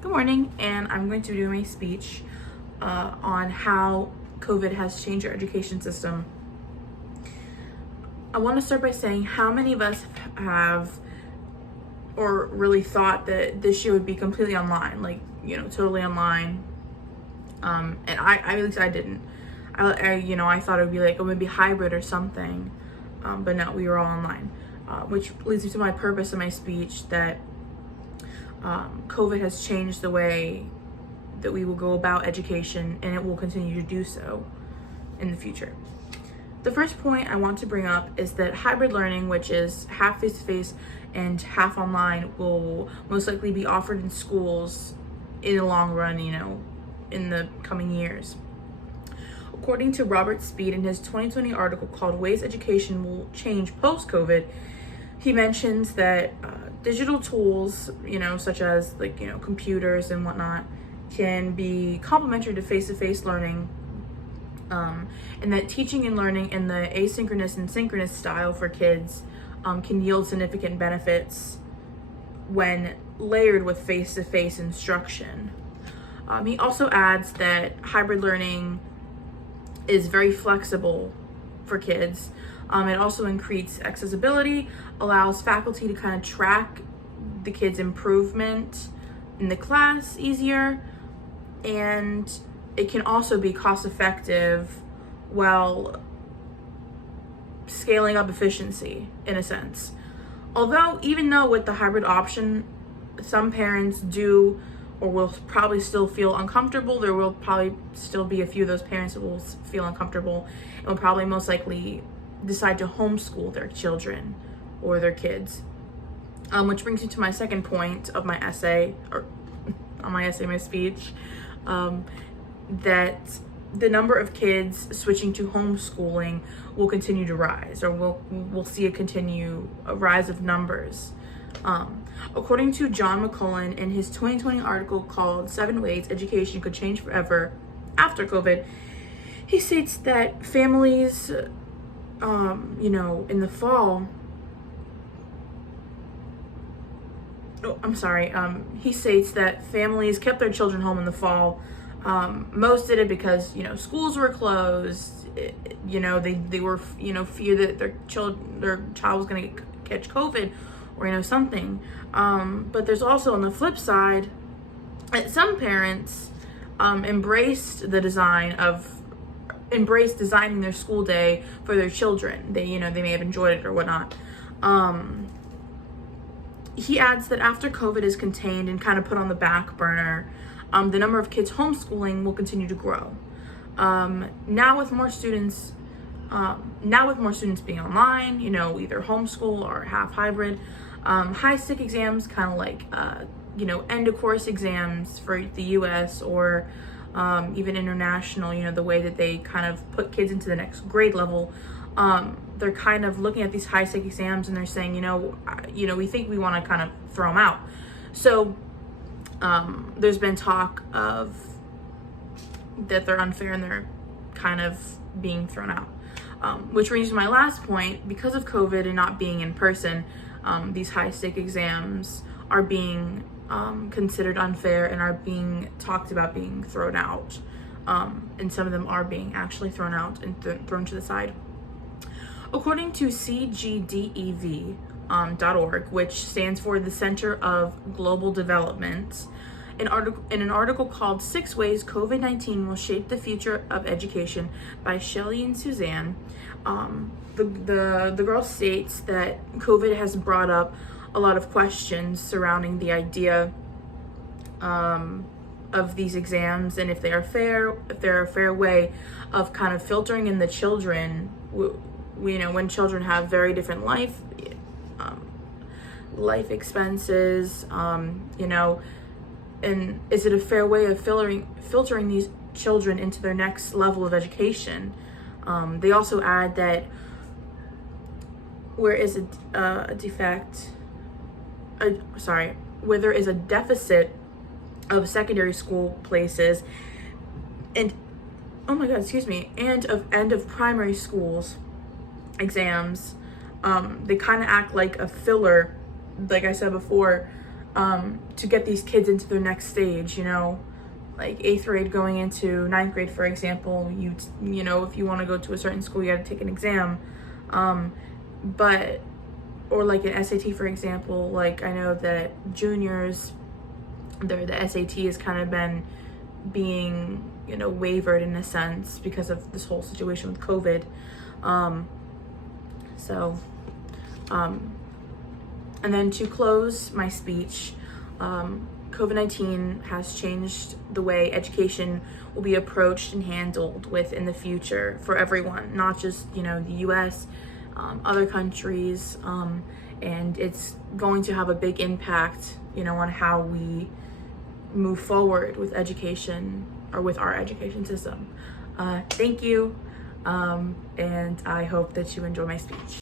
Good morning, and I'm going to do my speech on how COVID has changed our education system. I want to start by saying how many of us have or really thought that this year would be completely online, totally online. And at least I didn't. I thought it would be like, maybe hybrid or something, but no, we were all online, which leads me to my purpose of my speech, that COVID has changed the way that we will go about education, and it will continue to do so in the future. The first point I want to bring up is that hybrid learning, which is half face-to-face and half online, will most likely be offered in schools in the long run, in the coming years. According to Robert Speed in his 2020 article called Ways Education Will Change Post-COVID, he mentions that digital tools, such as computers and whatnot, can be complementary to face-to-face learning, and that teaching and learning in the asynchronous and synchronous style for kids can yield significant benefits when layered with face-to-face instruction. He also adds that hybrid learning is very flexible for kids. It also increases accessibility, allows faculty to kind of track the kids' improvement in the class easier, and it can also be cost effective while scaling up efficiency in a sense. Even though with the hybrid option, some parents do or will probably still feel uncomfortable, there will probably still be a few of those parents that will feel uncomfortable and will probably most likely decide to homeschool their children or their kids. Which brings me to my second point of my essay, my speech, that the number of kids switching to homeschooling will continue to rise, or we'll see a rise of numbers. According to John McCullen in his 2020 article called 7 Ways Education Could Change Forever After COVID, he states that families, in the fall, he states that families kept their children home in the fall. Most did it because, schools were closed, they were, fear that their child was going to catch COVID or, something. But there's also, on the flip side, that some parents embraced designing their school day for their children. They may have enjoyed it or whatnot. He adds that after COVID is contained and kind of put on the back burner, the number of kids homeschooling will continue to grow. Now with more students being online, either homeschool or half hybrid, high-stake exams, kind of like end-of-course exams for the U.S. or even international, the way that they kind of put kids into the next grade level, they're kind of looking at these high-stake exams and they're saying, we think we want to kind of throw them out. So there's been talk of that they're unfair and they're kind of being thrown out. Which brings me to my last point. Because of COVID and not being in person, these high-stake exams are being considered unfair and are being talked about being thrown out. And some of them are being actually thrown out and thrown to the side. According to CGDEV.org, which stands for the Center of Global Development, in an article called 6 Ways COVID-19 Will Shape the Future of Education by Shelley and Suzanne, the girl states that COVID has brought up a lot of questions surrounding the idea of these exams and if they're a fair way of kind of filtering in the children. When children have very different life expenses, and is it a fair way of filtering these children into their next level of education? They also add that where there is a deficit of secondary school places and of end of primary schools exams, they kind of act like a filler, like I said before, to get these kids into their next stage, you know, like 8th grade going into 9th grade, for example. You know, if you want to go to a certain school, you got to take an exam. But, or like an SAT, for example, like I know that juniors, the SAT has kind of been being, you know, wavered in a sense because of this whole situation with COVID. And then to close my speech, COVID-19 has changed the way education will be approached and handled with in the future for everyone, not just, you know, the US, other countries, and it's going to have a big impact, you know, on how we move forward with education or with our education system. Thank you, and I hope that you enjoy my speech.